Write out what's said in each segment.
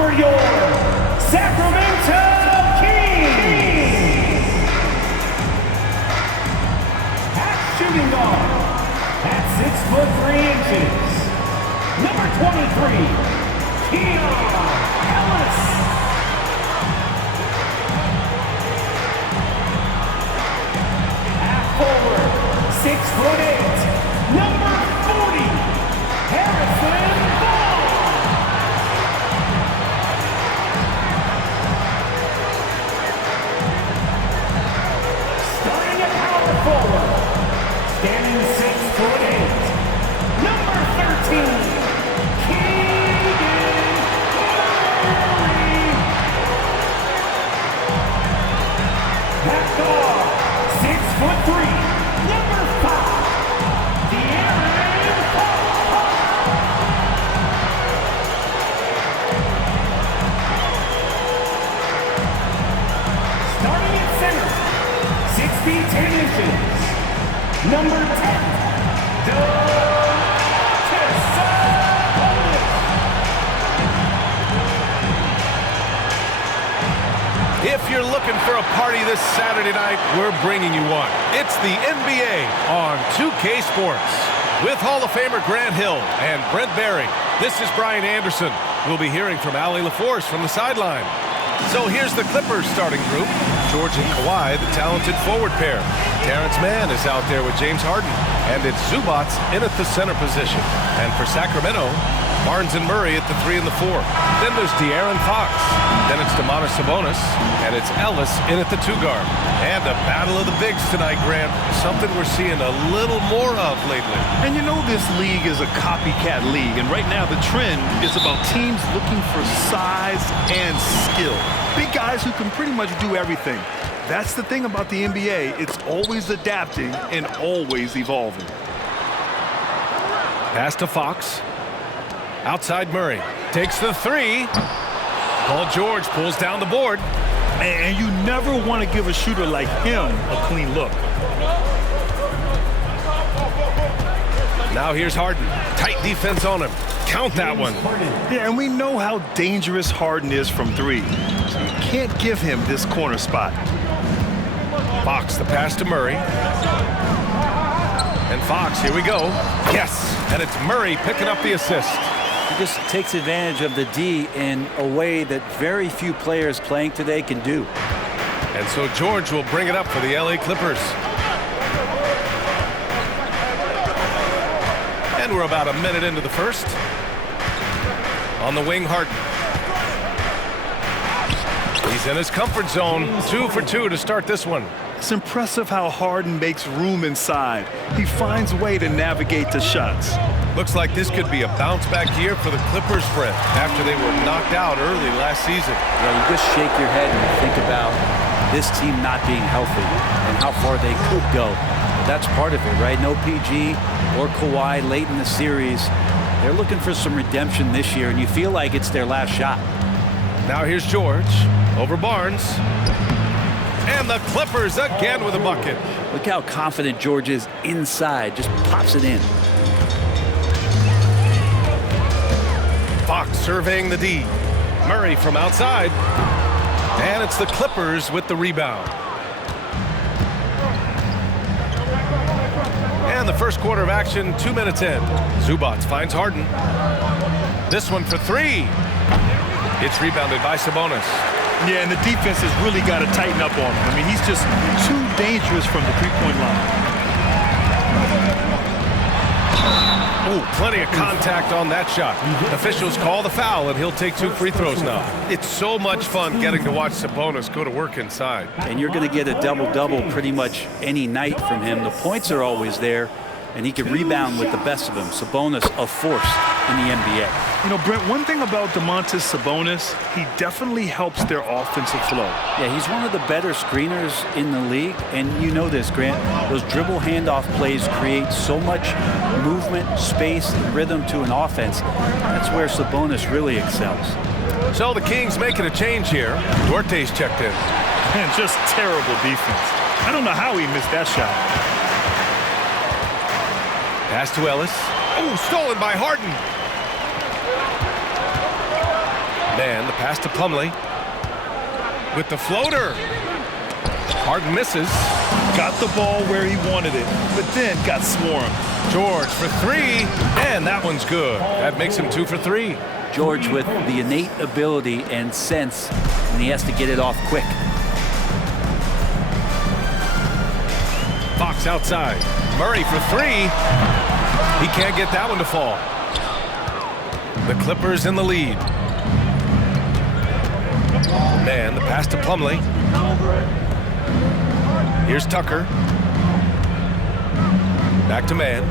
for your Sacramento Kings. At shooting guard, at 6'3", number 23, Ellis. At forward, 6'8", number 40, Harrison Ball. Starting at power forward, standing 6'8", number 13, at guard, 6'3", number 5, starting at center, 6 feet 10 inches, number 10, If you're looking for a party this Saturday night, we're bringing you one. It's the NBA on 2K Sports. With Hall of Famer Grant Hill and Brent Barry, this is Brian Anderson. We'll be hearing from Allie LaForce from the sideline. So here's the Clippers starting group. George and Kawhi, the talented forward pair. Terrence Mann is out there with James Harden. And it's Zubats in at the center position. And for Sacramento, Barnes and Murray at the 3 and the 4. Then there's De'Aaron Fox. Then it's Domantas Sabonis. And it's Ellis in at the 2 guard. And a battle of the bigs tonight, Grant. Something we're seeing a little more of lately. And you know this league is a copycat league. And right now the trend is about teams looking for size and skill. Big guys who can pretty much do everything. That's the thing about the NBA. It's always adapting and always evolving. Pass to Fox. Outside Murray. Takes the 3. Paul George pulls down the board. And you never want to give a shooter like him a clean look. Now here's Harden. Tight defense on him. Count that one. Yeah, and we know how dangerous Harden is from 3. So you can't give him this corner spot. Fox, the pass to Murray. And Fox, here we go. Yes, and it's Murray picking up the assist. He just takes advantage of the D in a way that very few players playing today can do. And so George will bring it up for the LA Clippers. And we're about a minute into the first. On the wing, Harden. He's in his comfort zone. 2 for 2 to start this one. It's impressive how Harden makes room inside. He finds a way to navigate the shots. Looks like this could be a bounce-back year for the Clippers, Brent, after they were knocked out early last season. Yeah, you just shake your head and think about this team not being healthy and how far they could go. But that's part of it, right? No PG or Kawhi late in the series. They're looking for some redemption this year, and you feel like it's their last shot. Now here's George over Barnes. And the Clippers again with a bucket. Look how confident George is inside. Just pops it in. Fox surveying the D. Murray from outside. And it's the Clippers with the rebound. And the first quarter of action, 2 minutes in. Zubats finds Harden. This one for 3. It's rebounded by Sabonis. Yeah, and the defense has really got to tighten up on him. I mean, he's just too dangerous from the three-point line. Ooh, plenty of contact on that shot. Officials call the foul, and he'll take 2 free throws now. It's so much fun getting to watch Sabonis go to work inside. And you're going to get a double-double pretty much any night from him. The points are always there, and he can rebound with the best of them. Sabonis, a force in the NBA. You know, Brent, one thing about Domantas Sabonis, he definitely helps their offensive flow. Yeah, he's one of the better screeners in the league, and you know this, Grant. Those dribble handoff plays create so much movement, space, and rhythm to an offense. That's where Sabonis really excels. So the Kings making a change here. Duarte's checked in. Man, just terrible defense. I don't know how he missed that shot. Pass to Ellis. Oh, stolen by Harden. Man, the pass to Plumlee. With the floater. Harden misses. Got the ball where he wanted it, but then got swarmed. George for three, and that one's good. That makes him 2 for 3. George with the innate ability and sense when he has to get it off quick. Fox outside. Murray for 3. He can't get that one to fall. The Clippers in the lead. Man, the pass to Plumlee. Here's Tucker. Back to Man.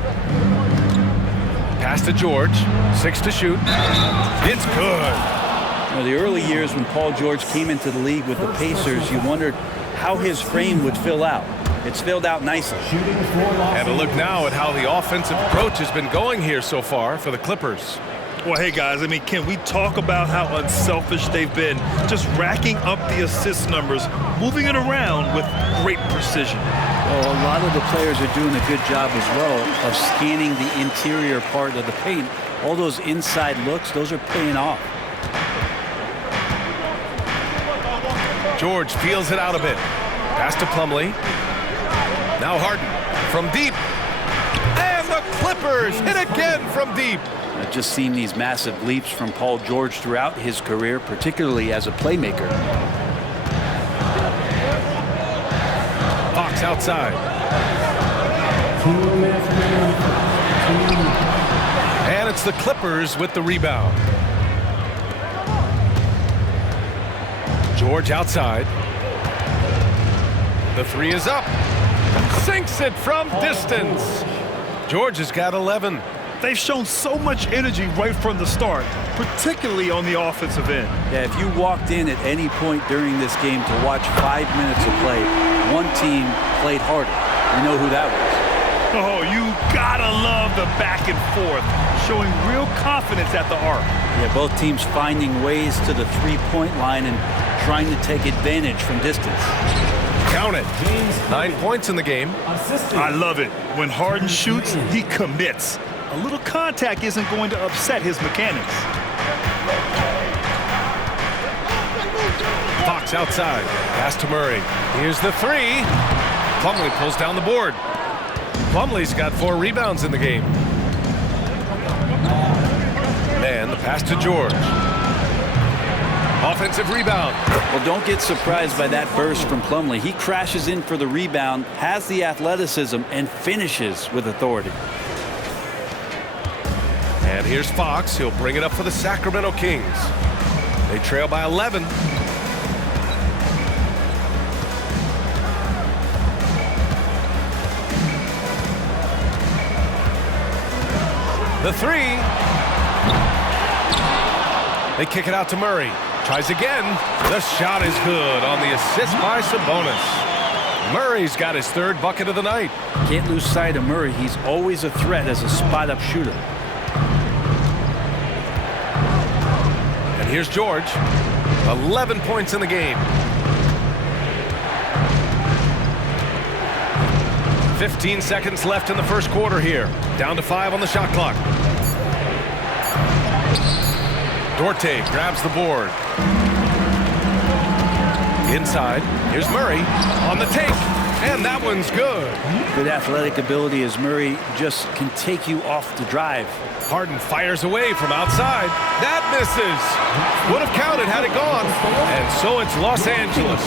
Pass to George. 6 to shoot. It's good. The early years when Paul George came into the league with the Pacers, you wondered how his frame would fill out. It's filled out nicely. And a look now at how the offensive approach has been going here so far for the Clippers. Well, hey, guys, I mean, can we talk about how unselfish they've been? Just racking up the assist numbers, moving it around with great precision. Well, a lot of the players are doing a good job as well of scanning the interior part of the paint. All those inside looks, those are paying off. George feels it out a bit. Pass to Plumlee. Now Harden from deep. And the Clippers hit again from deep. I've just seen these massive leaps from Paul George throughout his career, particularly as a playmaker. Fox outside. And it's the Clippers with the rebound. George outside. The 3 is up. Sinks it from distance. George has got 11. They've shown so much energy right from the start, particularly on the offensive end. Yeah, if you walked in at any point during this game to watch 5 minutes of play, one team played harder. You know who that was. Oh, you gotta love the back and forth, showing real confidence at the arc. Yeah, both teams finding ways to the three-point line and trying to take advantage from distance. Count it. 9 points in the game. I love it. When Harden shoots, he commits. A little contact isn't going to upset his mechanics. Fox outside. Pass to Murray. Here's the 3. Plumlee pulls down the board. Plumlee's got 4 rebounds in the game. Man, the pass to George. Offensive rebound. Well, don't get surprised by that burst from Plumlee. He crashes in for the rebound, has the athleticism, and finishes with authority. And here's Fox. He'll bring it up for the Sacramento Kings. They trail by 11. The 3. They kick it out to Murray. Tries again. The shot is good on the assist by Sabonis. Murray's got his 3rd bucket of the night. Can't lose sight of Murray. He's always a threat as a spot-up shooter. And here's George. 11 points in the game. 15 seconds left in the first quarter here. Down to 5 on the shot clock. Duarte grabs the board. Inside. Here's Murray on the take. And that one's good. Good athletic ability as Murray just can take you off the drive. Harden fires away from outside. That misses. Would have counted had it gone. And so it's Los Angeles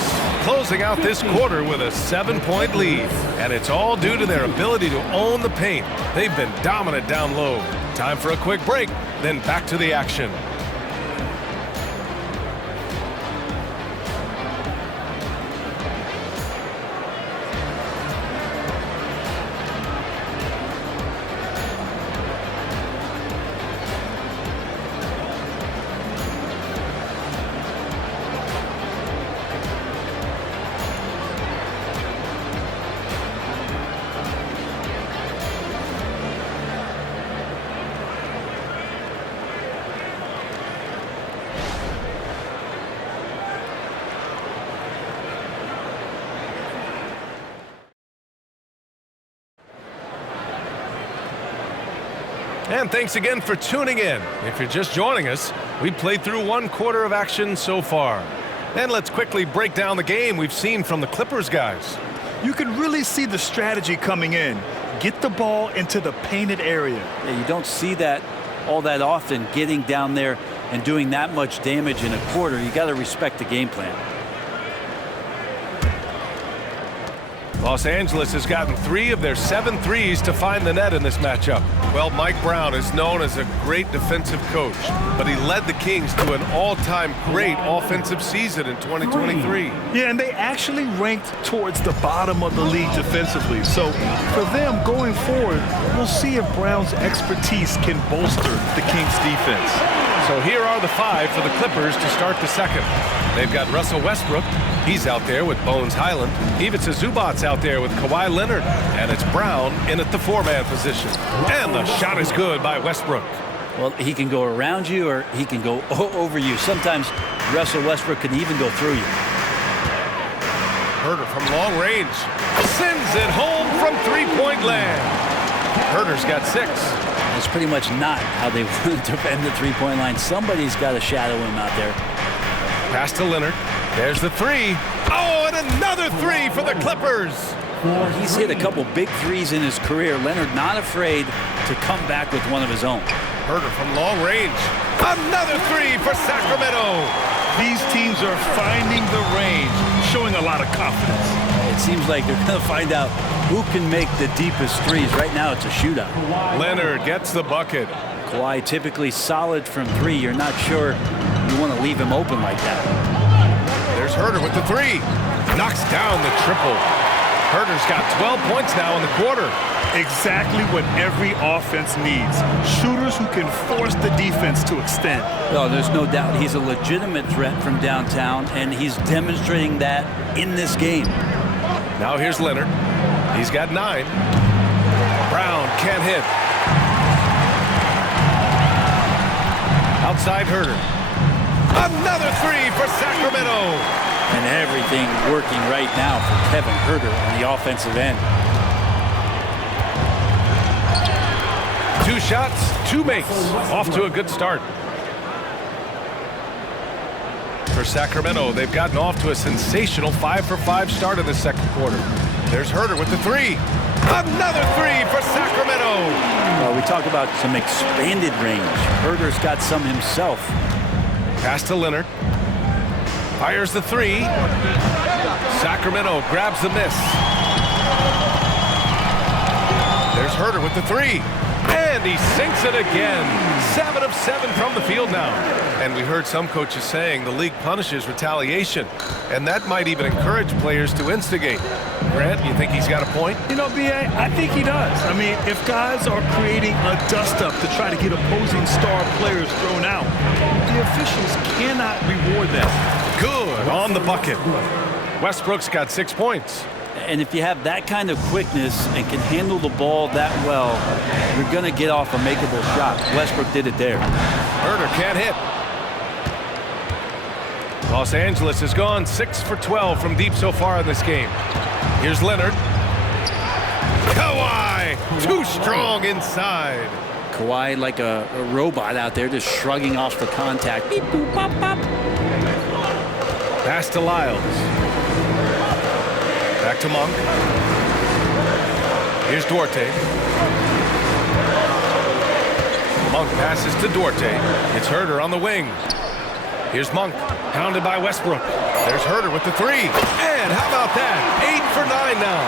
closing out this quarter with a 7-point lead. And it's all due to their ability to own the paint. They've been dominant down low. Time for a quick break, then back to the action. And thanks again for tuning in. If you're just joining us, we've played through 1 quarter of action so far. And let's quickly break down the game we've seen from the Clippers guys. You can really see the strategy coming in. Get the ball into the painted area. Yeah, you don't see that all that often, getting down there and doing that much damage in a quarter. You got to respect the game plan. Los Angeles has gotten 3 of their 7 threes to find the net in this matchup. Well, Mike Brown is known as a great defensive coach, but he led the Kings to an all-time great offensive season in 2023. Yeah, and they actually ranked towards the bottom of the league defensively. So for them going forward, we'll see if Brown's expertise can bolster the Kings defense. So here are the 5 for the Clippers to start the second. They've got Russell Westbrook. He's out there with Bones Highland. Ivica Zubac's out there with Kawhi Leonard. And it's Brown in at the 4-man position. And the shot is good by Westbrook. Well, he can go around you or he can go over you. Sometimes Russell Westbrook can even go through you. Herter from long range. Sends it home from 3-point land. Herter's got 6. It's pretty much not how they want to defend the 3-point line. Somebody's got to shadow him out there. Pass to Leonard. There's the 3. Oh, and another 3 for the Clippers. He's hit a couple big threes in his career. Leonard not afraid to come back with one of his own. Herter from long range. Another 3 for Sacramento. These teams are finding the range, showing a lot of confidence. It seems like they're going to find out who can make the deepest threes. Right now, it's a shootout. Leonard gets the bucket. Kawhi typically solid from 3. You're not sure you want to leave him open like that. There's Herter with the 3. Knocks down the triple. Herter's got 12 points now in the quarter. Exactly what every offense needs. Shooters who can force the defense to extend. Well, there's no doubt he's a legitimate threat from downtown, and he's demonstrating that in this game. Now here's Leonard. He's got 9. Brown can't hit. Outside Herter. Another 3 for Sacramento. And everything working right now for Kevin Herter on the offensive end. 2 shots, 2 makes. Off to a good start. For Sacramento, they've gotten off to a sensational 5-for-5 start in the second quarter. There's Herter with the 3. Another 3 for Sacramento. Well, we talk about some expanded range. Herter's got some himself. Pass to Leonard. Fires the 3. Sacramento grabs the miss. There's Herter with the 3. And he sinks it again. 7 of 7 from the field now. And we heard some coaches saying the league punishes retaliation. And that might even encourage players to instigate. Grant, you think he's got a point? You know, B.A., I think he does. I mean, if guys are creating a dust-up to try to get opposing star players thrown out, the officials cannot reward that. Good on the bucket. Westbrook's got 6 points. And if you have that kind of quickness and can handle the ball that well, you're going to get off a makeable shot. Westbrook did it there. Herter can't hit. Los Angeles has gone 6 for 12 from deep so far in this game. Here's Leonard. Kawhi, too strong inside. Kawhi like a robot out there just shrugging off the contact. Beep, boop, bop, bop. Pass to Lyles. Back to Monk. Here's Duarte. Monk passes to Duarte. It's Herter on the wing. Here's Monk, pounded by Westbrook. There's Herter with the 3. And how about that? 8 for 9 now.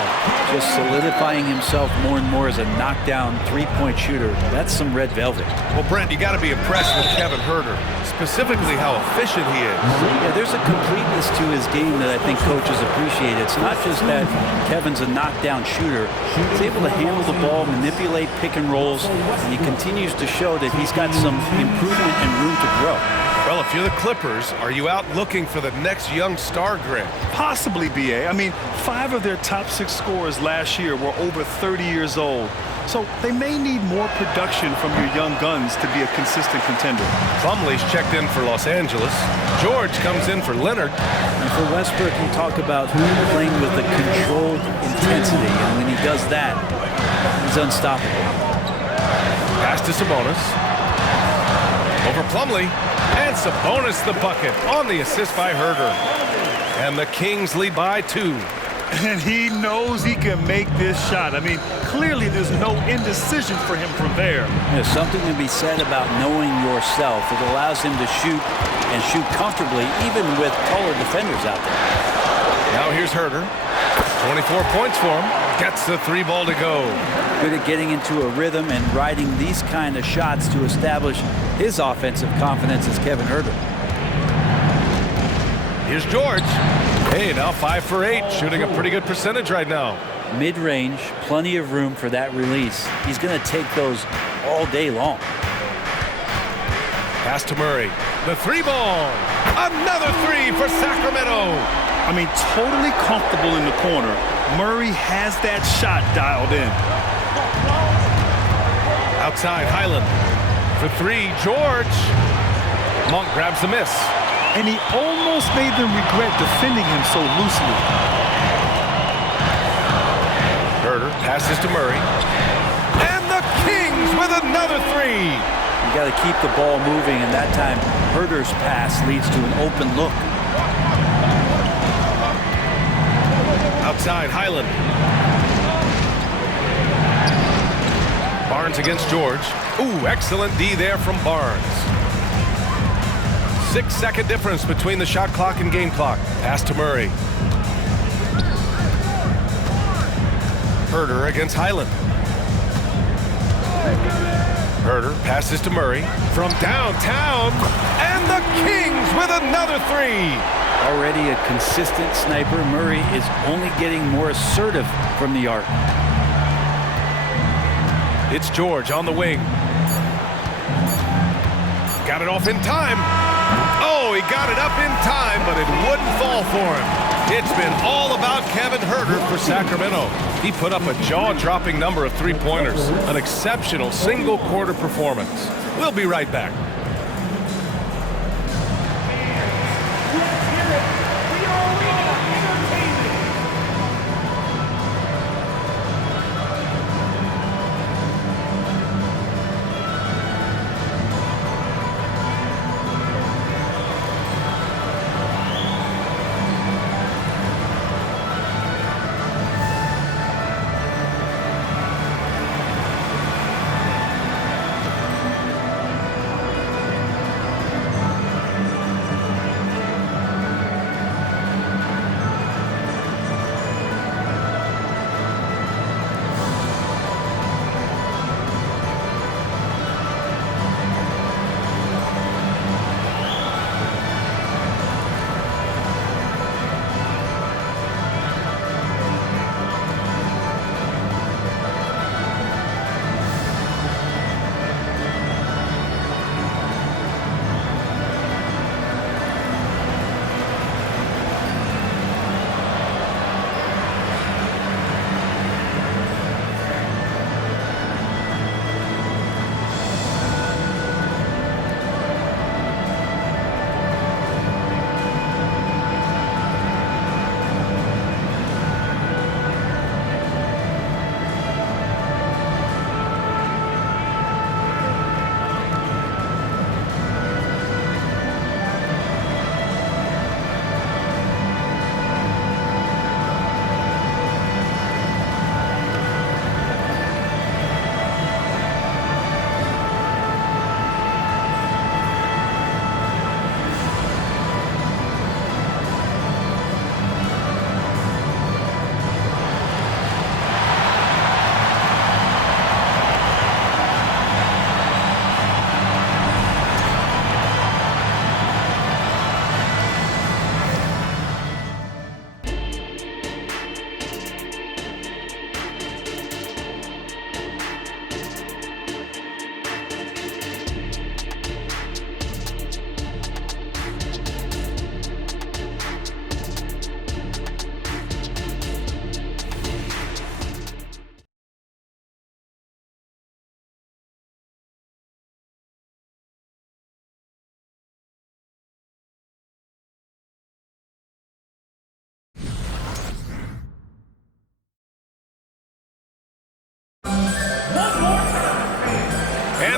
Just solidifying himself more and more as a knockdown 3-point shooter. That's some red velvet. Well, Brent, you got to be impressed with Kevin Herter, specifically how efficient he is. Yeah, there's a completeness to his game that I think coaches appreciate. It's not just that Kevin's a knockdown shooter. He's able to handle the ball, manipulate pick and rolls, and he continues to show that he's got some improvement and room to grow. Well, if you're the Clippers, are you out looking for the next young star, Grant? Possibly, B.A. I mean, 5 of their top 6 scorers last year were over 30 years old. So they may need more production from your young guns to be a consistent contender. Plumlee's checked in for Los Angeles. George comes in for Leonard. And for Westbrook, you talk about playing with a controlled intensity. And when he does that, he's unstoppable. Pass to Sabonis. Over Plumlee. And Sabonis the bucket on the assist by Herter. And the Kings lead by 2. And he knows he can make this shot. I mean, clearly there's no indecision for him from there. There's something to be said about knowing yourself. It allows him to shoot and shoot comfortably, even with taller defenders out there. Now here's Herter. 24 points for him. Gets the 3 ball to go. Good at getting into a rhythm and riding these kind of shots to establish his offensive confidence as Kevin Herter. Here's George. Hey, now 5 for 8, shooting a pretty good percentage right now. Mid-range, plenty of room for that release. He's going to take those all day long. Pass to Murray. The 3 ball. Another 3 for Sacramento. I mean, totally comfortable in the corner. Murray has that shot dialed in. Outside, Highland. For 3, George. Monk grabs the miss. And he almost made them regret defending him so loosely. Herter passes to Murray. And the Kings with another 3. You got to keep the ball moving, and that time Herter's pass leads to an open look. Outside, Highland. Barnes against George. Ooh, excellent D there from Barnes. 6-second difference between the shot clock and game clock. Pass to Murray. Herter against Highland. Herter passes to Murray from downtown. And the Kings with another 3. Already a consistent sniper, Murray is only getting more assertive from the arc. It's George on the wing. Got it off in time. Oh, he got it up in time, but it wouldn't fall for him. It's been all about Kevin Herter for Sacramento. He put up a jaw-dropping number of 3-pointers. An exceptional single-quarter performance. We'll be right back.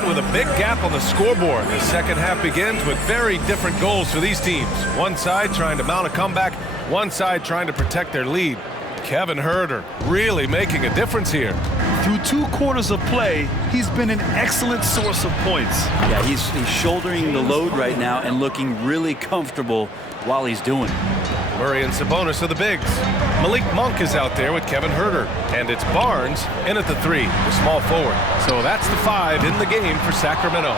with a big gap on the scoreboard. The second half begins with very different goals for these teams. One side trying to mount a comeback, one side trying to protect their lead. Kevin Huerter really making a difference here. Through 2 quarters of play, he's been an excellent source of points. Yeah, he's shouldering the load right now and looking really comfortable while he's doing it. Murray and Sabonis are the bigs. Malik Monk is out there with Kevin Huerter. And it's Barnes in at the 3, the small forward. So that's the 5 in the game for Sacramento.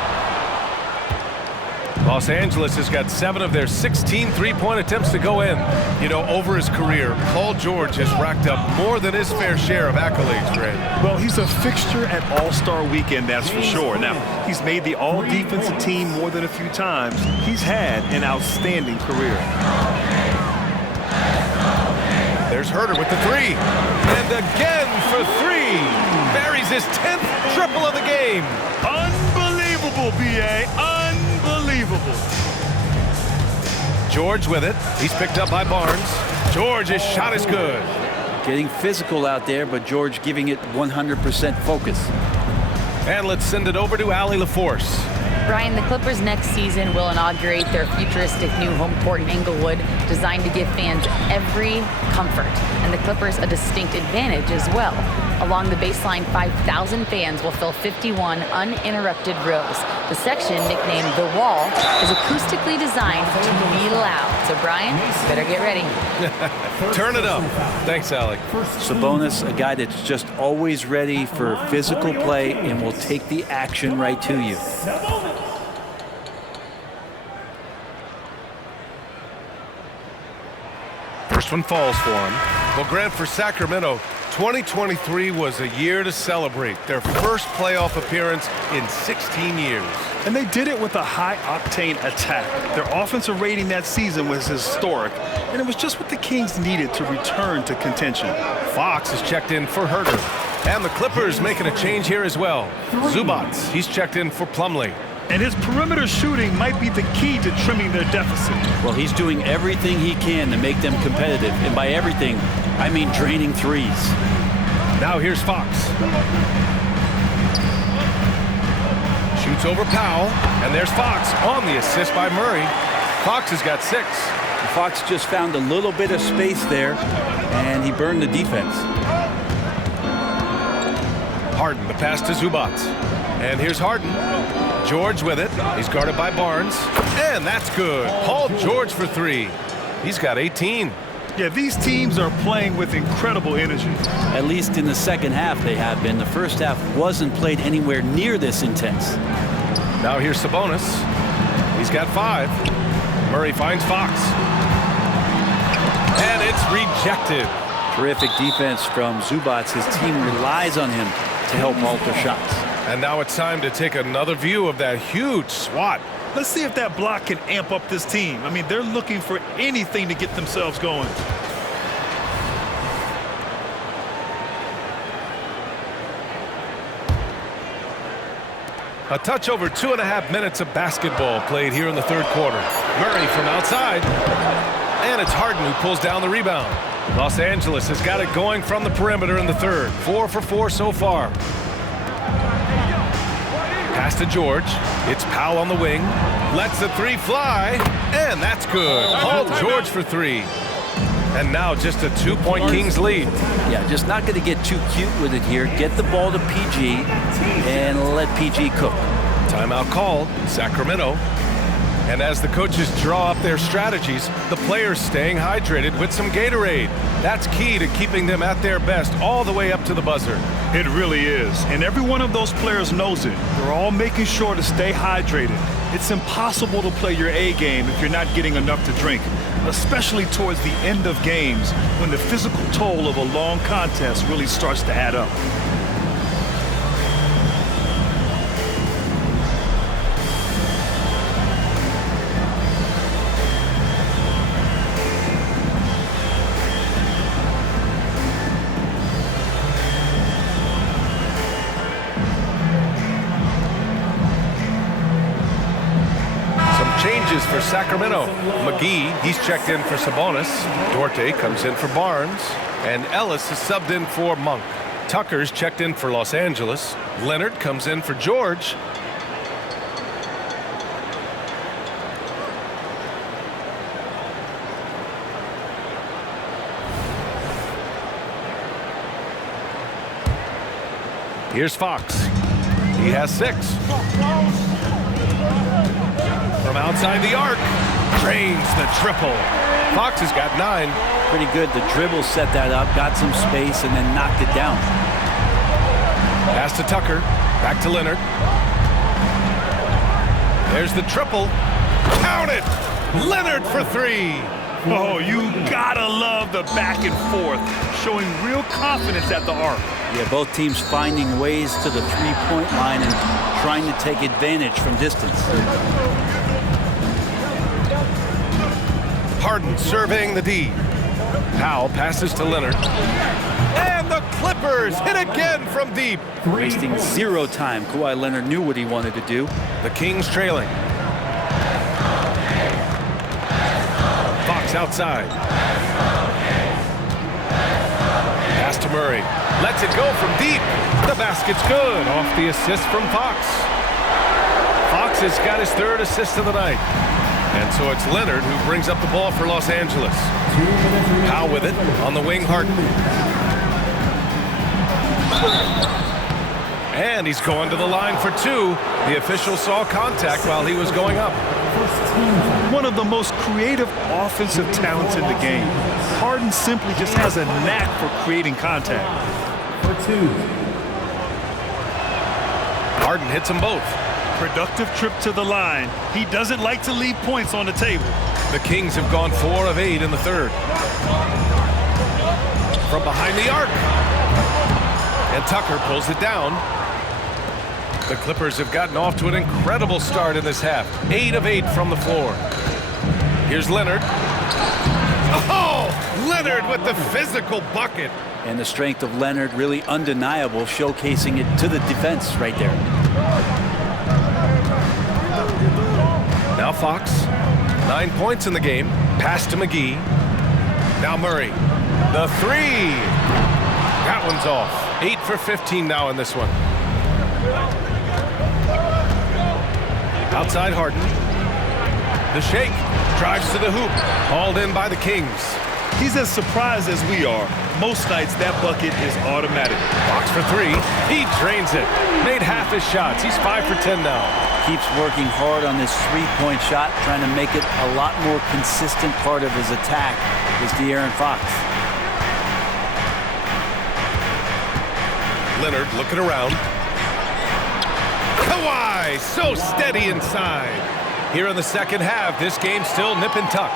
Los Angeles has got 7 of their 16 three-point attempts to go in. You know, over his career, Paul George has racked up more than his fair share of accolades, Grant. Well, he's a fixture at All-Star Weekend, that's for sure. Now, he's made the All-Defensive team more than a few times. He's had an outstanding career. There's Huerter with the 3. And again for 3. Buries his 10th triple of the game. Unbelievable, B.A. Unbelievable. George with it. He's picked up by Barnes. George's shot is good. Getting physical out there, but George giving it 100% focus. And let's send it over to Allie LaForce. Brian, the Clippers next season will inaugurate their futuristic new home court in Inglewood, designed to give fans every comfort, and the Clippers a distinct advantage as well. Along the baseline, 5,000 fans will fill 51 uninterrupted rows. The section, nicknamed The Wall, is acoustically designed to be loud. So, Brian, better get ready. Turn it up. Thanks, Allie. Sabonis, a guy that's just always ready for physical play and will take the action right to you. First one falls for him. Well, Grant, for Sacramento, 2023 was a year to celebrate. Their first playoff appearance in 16 years. And they did it with a high-octane attack. Their offensive rating that season was historic, and it was just what the Kings needed to return to contention. Fox is checked in for Huerter. And the Clippers making a change here as well. Zubac, he's checked in for Plumlee. And his perimeter shooting might be the key to trimming their deficit. Well, he's doing everything he can to make them competitive. And by everything, I mean draining threes. Now here's Fox. Shoots over Powell. And there's Fox on the assist by Murray. Fox has got 6. Fox just found a little bit of space there, and he burned the defense. Harden, the pass to Zubac. And here's Harden. George with it. He's guarded by Barnes. And that's good. Paul George for 3. He's got 18. Yeah, these teams are playing with incredible energy. At least in the second half they have been. The first half wasn't played anywhere near this intense. Now here's Sabonis. He's got 5. Murray finds Fox. And it's rejected. Terrific defense from Zubac. His team relies on him to help alter shots. And now it's time to take another view of that huge swat. Let's see if that block can amp up this team. I mean, they're looking for anything to get themselves going. A touch over 2.5 minutes of basketball played here in the third quarter. Murray from outside. And it's Harden who pulls down the rebound. Los Angeles has got it going from the perimeter in the third. 4 for 4 so far. Pass to George. It's Powell on the wing. Lets the 3 fly. And that's good. Paul George for 3. And now just a 2-point Kings lead. Yeah, just not going to get too cute with it here. Get the ball to PG and let PG cook. Timeout called. Sacramento. And as the coaches draw up their strategies, the players staying hydrated with some Gatorade. That's key to keeping them at their best all the way up to the buzzer. It really is. And every one of those players knows it. They're all making sure to stay hydrated. It's impossible to play your A game if you're not getting enough to drink, especially towards the end of games when the physical toll of a long contest really starts to add up. Changes for Sacramento. McGee, he's checked in for Sabonis. Duarte comes in for Barnes. And Ellis is subbed in for Monk. Tucker's checked in for Los Angeles. Leonard comes in for George. Here's Fox. He has 6. From outside the arc, drains the triple. Fox has got 9. Pretty good. The dribble set that up, got some space, and then knocked it down. Pass to Tucker. Back to Leonard. There's the triple. Count it! Leonard for 3. Oh, you gotta love the back and forth, showing real confidence at the arc. Yeah, both teams finding ways to the three-point line and trying to take advantage from distance. Harden surveying the D. Powell passes to Leonard. And the Clippers hit again from deep. Wasting 0 time. Kawhi Leonard knew what he wanted to do. The Kings trailing. Fox outside. Pass to Murray. Lets it go from deep. The basket's good. Off the assist from Fox. Fox has got his 3rd assist of the night. And so it's Leonard who brings up the ball for Los Angeles. Powell with it on the wing, Harden. And he's going to the line for 2. The official saw contact while he was going up. One of the most creative offensive talents in the game. Harden simply just has a knack for creating contact. For 2. Harden hits them both. Productive trip to the line. He doesn't like to leave points on the table. The Kings have gone 4 of 8 in the 3rd. From behind the arc. And Tucker pulls it down. The Clippers have gotten off to an incredible start in this half. 8 of 8 from the floor. Here's Leonard. Oh, Leonard with the physical bucket. And the strength of Leonard really undeniable, showcasing it to the defense right there. Now Fox. 9 points in the game. Pass to McGee. Now Murray. The 3. That one's off. 8 for 15 now in this one. Outside Harden. The shake. Drives to the hoop. Hauled in by the Kings. He's as surprised as we are. Most nights that bucket is automatic. Fox for 3. He drains it. Made half his shots. He's 5 for 10 now. Keeps working hard on this three-point shot, trying to make it a lot more consistent part of his attack is De'Aaron Fox. Leonard looking around. Kawhi so steady inside. Here in the second half, this game's still nip and tuck.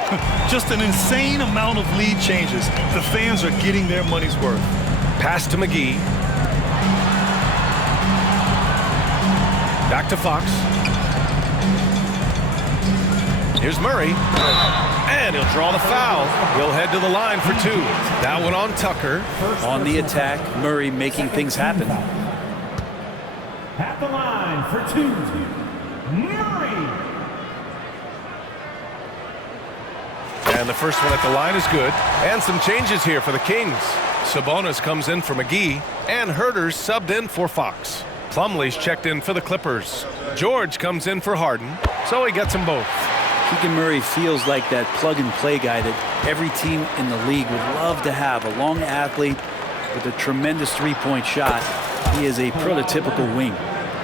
Just an insane amount of lead changes. The fans are getting their money's worth. Pass to McGee. Back to Fox. Here's Murray. And he'll draw the foul. He'll head to the line for 2. That one on Tucker. On the attack, Murray making things happen. At the line for 2. Murray. And the first one at the line is good. And some changes here for the Kings. Sabonis comes in for McGee. And Herter's subbed in for Fox. Plumlee's checked in for the Clippers. George comes in for Harden. So he gets them both. Keegan Murray feels like that plug-and-play guy that every team in the league would love to have. A long athlete with a tremendous three-point shot. He is a prototypical wing.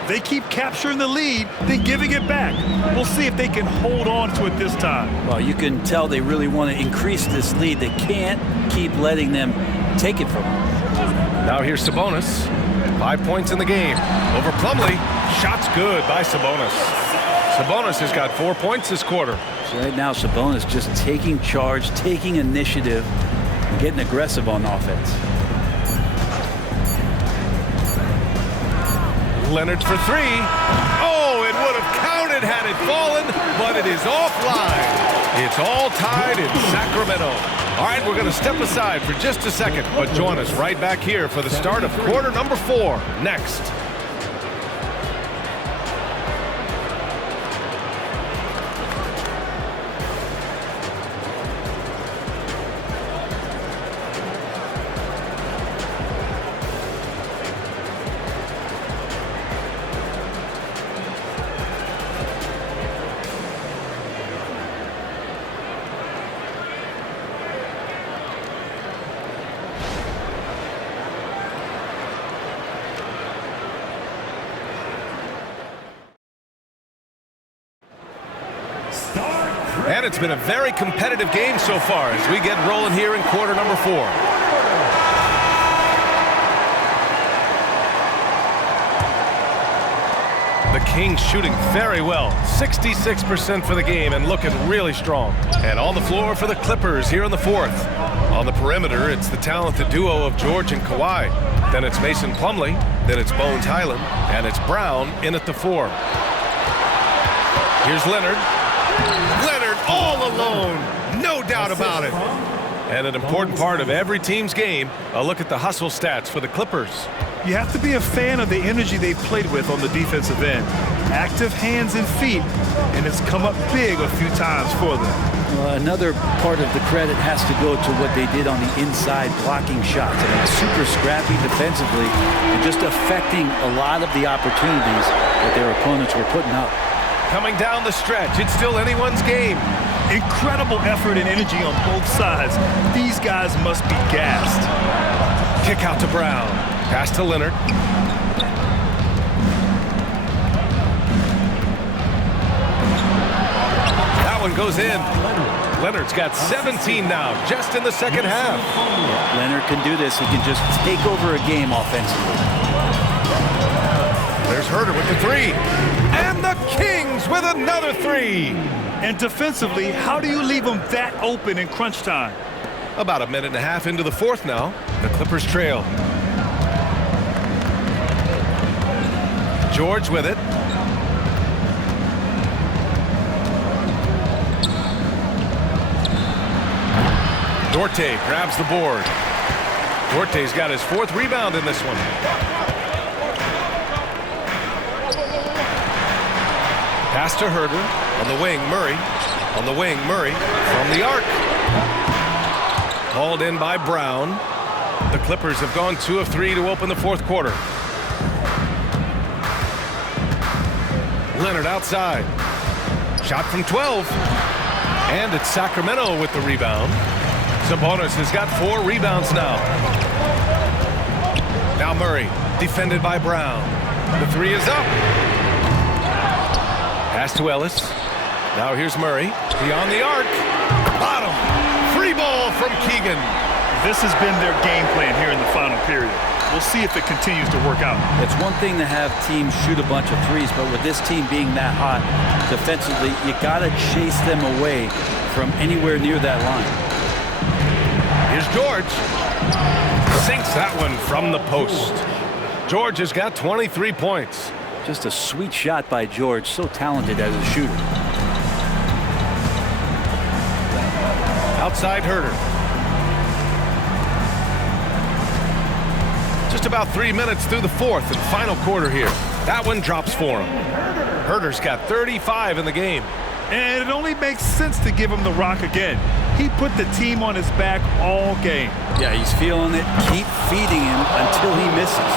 They keep capturing the lead, then giving it back. We'll see if they can hold on to it this time. Well, you can tell they really want to increase this lead. They can't keep letting them take it from them. Now here's Sabonis. 5 points in the game. Over Plumlee. Shot's good by Sabonis. Sabonis has got 4 points this quarter. So right now, Sabonis just taking charge, taking initiative, and getting aggressive on offense. Leonard for 3. Oh, it would have counted had it fallen, but it is offline. It's all tied in Sacramento. All right, we're going to step aside for just a second, but join us right back here for the start of quarter number 4 next. And it's been a very competitive game so far as we get rolling here in quarter number 4. The Kings shooting very well, 66% for the game and looking really strong. And on the floor for the Clippers here in the 4th. On the perimeter, it's the talented duo of George and Kawhi. Then it's Mason Plumlee, then it's Bones Highland, and it's Brown in at the 4. Here's Leonard. Leonard all alone, no doubt about it. And an important part of every team's game, a look at the hustle stats for the Clippers. You have to be a fan of the energy they've played with on the defensive end. Active hands and feet, and it's come up big a few times for them. Another part of the credit has to go to what they did on the inside blocking shots. I mean, super scrappy defensively and just affecting a lot of the opportunities that their opponents were putting up. Coming down the stretch, it's still anyone's game. Incredible effort and energy on both sides. These guys must be gassed. Kick out to Brown. Pass to Leonard. That one goes in. Leonard's got 17 now, just in the second half. Leonard can do this. He can just take over a game offensively. There's Herter with the 3. And the Kings with another 3. And defensively, how do you leave them that open in crunch time? About a minute and a half into the 4th now. The Clippers trail. George with it. Duarte grabs the board. Duarte's got his 4th rebound in this one. Pass to Herter. On the wing, Murray. On the wing, Murray from the arc. Hauled in by Brown. The Clippers have gone 2 of 3 to open the 4th quarter. Leonard outside. Shot from 12. And it's Sacramento with the rebound. Sabonis has got 4 rebounds now. Now Murray, defended by Brown. The 3 is up. Pass to Ellis. Now here's Murray. Beyond the arc. Bottom. Free ball from Keegan. This has been their game plan here in the final period. We'll see if it continues to work out. It's one thing to have teams shoot a bunch of threes, but with this team being that hot defensively, you got to chase them away from anywhere near that line. Here's George. Sinks that one from the post. George has got 23 points. Just a sweet shot by George, so talented as a shooter. Outside Herter. Just about 3 minutes through the 4th and final quarter here. That one drops for him. Herter's got 35 in the game. And it only makes sense to give him the rock again. He put the team on his back all game. Yeah, he's feeling it. Keep feeding him until he misses.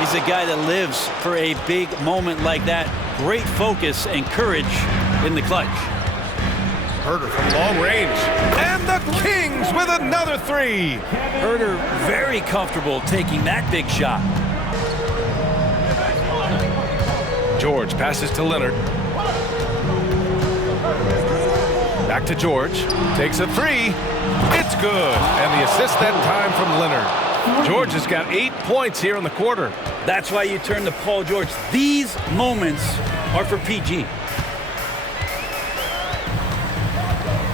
He's a guy that lives for a big moment like that. Great focus and courage in the clutch. Herter from long range. And the Kings with another 3. Herter very comfortable taking that big shot. George passes to Leonard. Back to George. Takes a 3. It's good. And the assist that time from Leonard. George has got 8 points here in the quarter. That's why you turn to Paul George. These moments are for PG.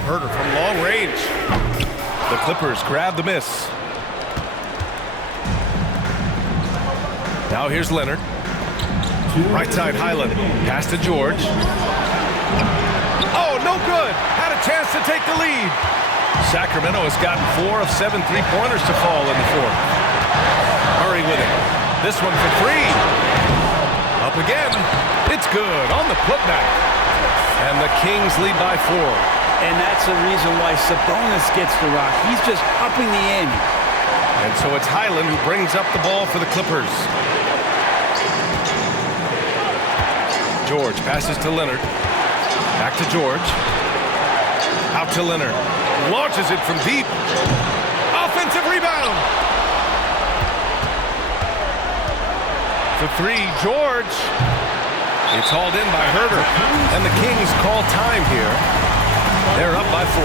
Herter from long range. The Clippers grab the miss. Now here's Leonard. Right side Highland. Pass to George. Oh, no good. Had a chance to take the lead. Sacramento has gotten 4 of 7 3-pointers to fall in the 4th. Murray with it. This one for 3. Up again. It's good on the putback. And the Kings lead by 4. And that's the reason why Sabonis gets the rock. He's just upping the ante. And so it's Highland who brings up the ball for the Clippers. George passes to Leonard. Back to George. Out to Leonard. Launches it from deep. Offensive rebound. For 3, George. It's hauled in by Herter. And the Kings call time here. They're up by 4.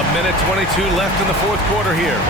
A minute 22 left in the fourth quarter here.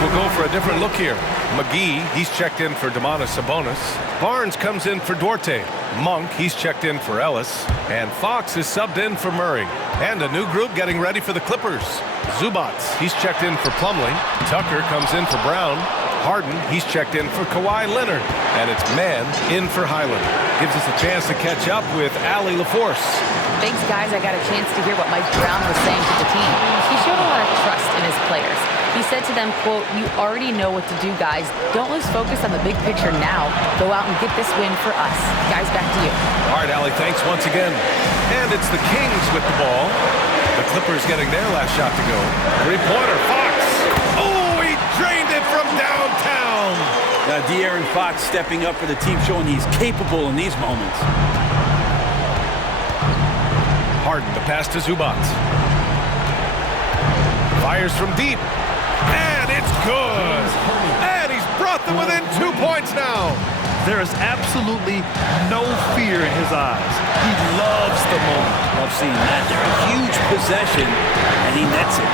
Will go for a different look here. McGee, he's checked in for Domantas Sabonis. Barnes comes in for Duarte. Monk, he's checked in for Ellis. And Fox is subbed in for Murray. And a new group getting ready for the Clippers. Zubats, he's checked in for Plumlee. Tucker comes in for Brown. Harden, he's checked in for Kawhi Leonard. And it's Mann in for Highland. Gives us a chance to catch up with Allie LaForce. Thanks, guys. I got a chance to hear what Mike Brown was saying to the team. He showed a lot of trust in his players. He said to them, quote, "You already know what to do, guys. Don't lose focus on the big picture now. Go out and get this win for us." Guys, back to you. All right, Allie, thanks once again. And it's the Kings with the ball. The Clippers getting their last shot to go. Three-pointer, Fox. Oh, he drained it from downtown. De'Aaron Fox stepping up for the team, showing he's capable in these moments. Harden, the pass to Zubats. Fires from deep. And it's good. And he's brought them within 2 points now. There is absolutely no fear in his eyes. He loves the moment. Love seeing that. They're a huge possession, and he nets it.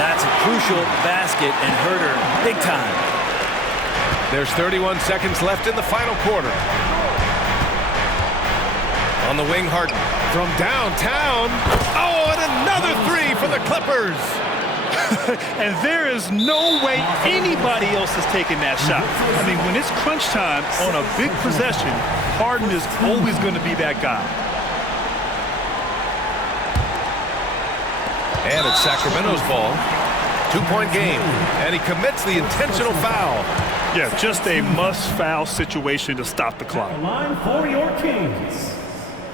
That's a crucial basket and hurt her big time. There's 31 seconds left in the final quarter. On the wing, Harden. From downtown. Oh, and another three for the Clippers. And there is no way anybody else is taking that shot. I mean, when it's crunch time on a big possession, Harden is always going to be that guy. And it's Sacramento's ball. 2-point game. And he commits the intentional foul. Yeah, just a must-foul situation to stop the clock. Line for your Kings.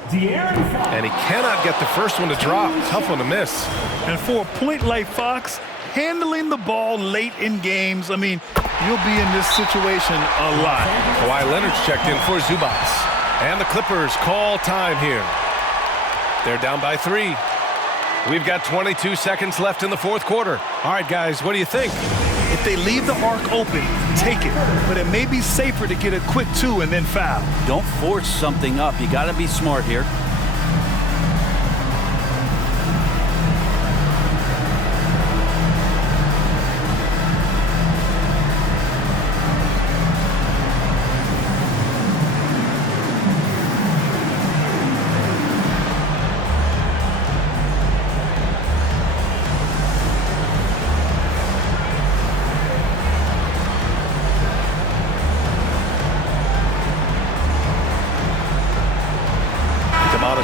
And he cannot get the first one to drop. Tough one to miss. And for a point like Fox, handling the ball late in games, I mean, you'll be in this situation a lot. Kawhi Leonard's checked in for Zubats. And the Clippers call time here. They're down by 3. We've got 22 seconds left in the fourth quarter. All right, guys, what do you think? If they leave the arc open, take it. But it may be safer to get a quick 2 and then foul. Don't force something up. You got to be smart here.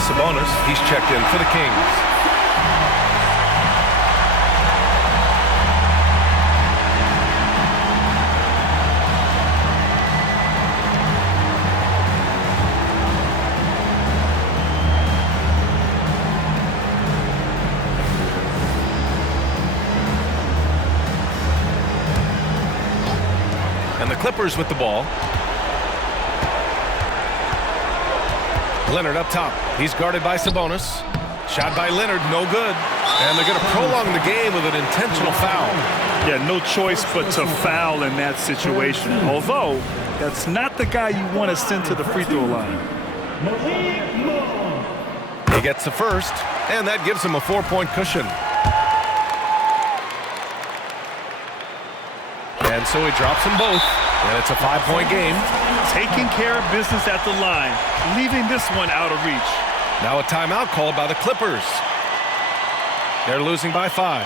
Sabonis, he's checked in for the Kings. And the Clippers with the ball. Leonard up top. He's guarded by Sabonis. Shot by Leonard, no good. And they're going to prolong the game with an intentional foul. Yeah, no choice but to foul in that situation. Although, that's not the guy you want to send to the free throw line. He gets the first, and that gives him a 4-point cushion. And so he drops them both, and it's a 5-point game. Taking care of business at the line, leaving this one out of reach. Now a timeout called by the Clippers. They're losing by 5.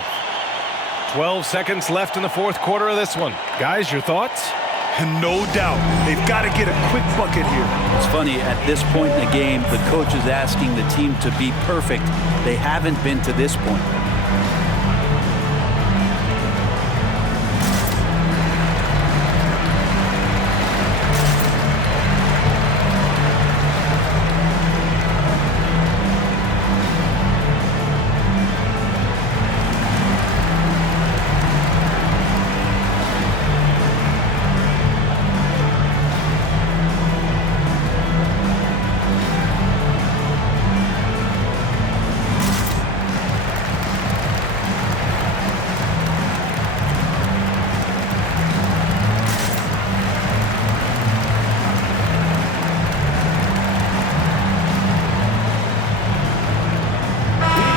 12 seconds left in the fourth quarter of this one. Guys, your thoughts? And no doubt, they've got to get a quick bucket here. It's funny, at this point in the game, the coach is asking the team to be perfect. They haven't been to this point.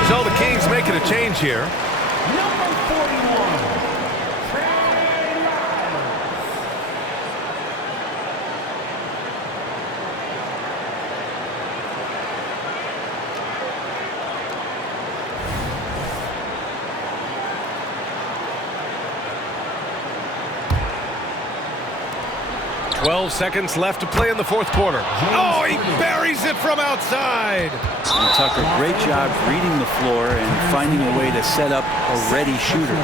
So the Kings making a change here. Number 41, Trey Lyles. 12 seconds left to play in the fourth quarter. Oh, he buries it from outside. And Tucker, great job reading the floor and finding a way to set up a ready shooter.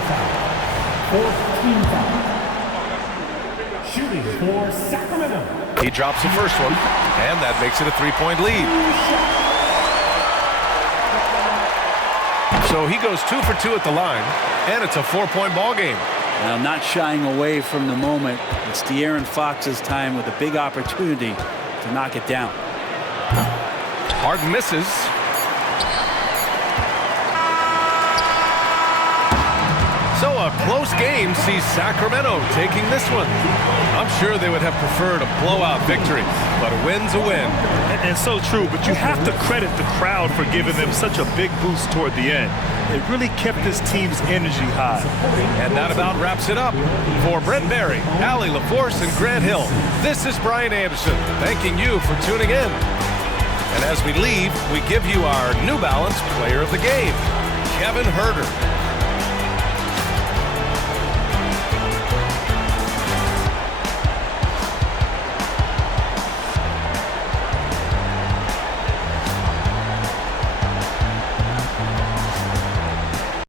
14 foul. Shooting for Sacramento. He drops the first one, and that makes it a three-point lead. So he goes 2 for 2 at the line, and it's a 4-point ball game. Now, not shying away from the moment, it's De'Aaron Fox's time with a big opportunity to knock it down. Harden misses. So a close game sees Sacramento taking this one. I'm sure they would have preferred a blowout victory, but a win's a win. And so true, but you have to credit the crowd for giving them such a big boost toward the end. It really kept this team's energy high. And that about wraps it up. For Brent Barry, Allie LaForce, and Grant Hill, this is Brian Anderson, thanking you for tuning in. And as we leave, we give you our New Balance Player of the Game, Kevin Herter.